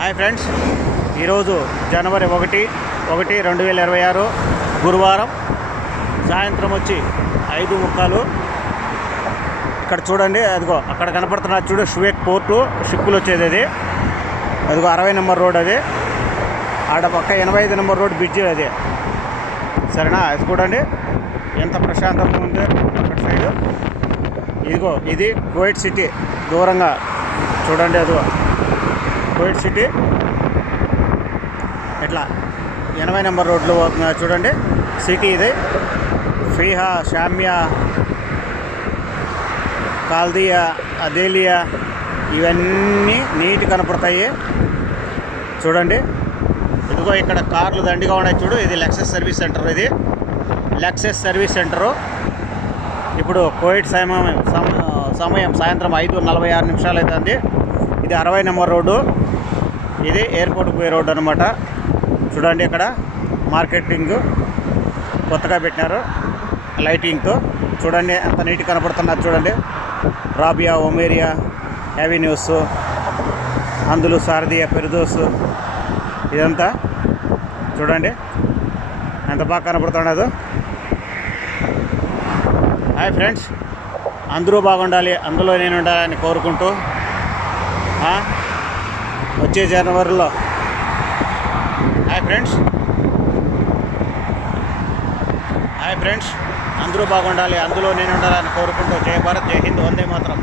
Hi friends, ఈరోజు జనవరి 1, 2026 గురువారం సాయంత్రం వచ్చి 5:30. ఇక్కడ చూడండి, అదిగో అక్కడ కనపడుతున్నది చూడు, షువేక్ పోర్టు షిప్పులు వచ్చేది అది. అదిగో 60 నెంబర్ రోడ్, అది ఆడ పక్క 85 నెంబర్ రోడ్ బ్రిడ్జి అది. సరేనా? అది చూడండి ఎంత ప్రశాంతంగా ఉంది అక్కడ సైడు. ఇదిగో ఇది కువైట్ సిటీ, దూరంగా చూడండి, అదిగో కువైట్ సిటీ. ఇట్లా 80 నెంబర్ రోడ్లు చూడండి, సిటీ ఇది. ఫీహా, షామియా, కాల్దియా, అదేలియా ఇవన్నీ నీట్ కనపడతాయి చూడండి. ఇదిగో ఇక్కడ కార్లు దండిగా ఉన్నాయి చూడు, ఇది లెక్సస్ సర్వీస్ సెంటర్. ఇది లెక్సస్ సర్వీస్ సెంటరు. ఇప్పుడు కువైట్ సమయం సాయంత్రం 5:46 అవుతుంది. ఇది 60 నెంబర్ రోడ్డు, ఇది ఎయిర్పోర్ట్కి పోయే రోడ్డు అనమాట. చూడండి ఇక్కడ మార్కెటింగ్ కొత్తగా పెట్టినారు లైటింగ్తో. చూడండి ఎంత నీట్గా కనపడుతున్నారు చూడండి. రాబియా, ఒమేరియా, యావిన్యూస్, అందులో సారథియా, ఫెర్దోస్, ఇదంతా చూడండి ఎంత బాగా కనపడుతున్నదో. హాయ్ ఫ్రెండ్స్, అందరూ బాగుండాలి, అందులో నేను ఉండాలని కోరుకుంటూ వచ్చే జనవరిలో హాయ్ ఫ్రెండ్స్, అందరూ బాగుండాలి, అందులో నేను ఉండాలని కోరుకుంటూ జై భారత్, జై హింద్, వందే మాతరం.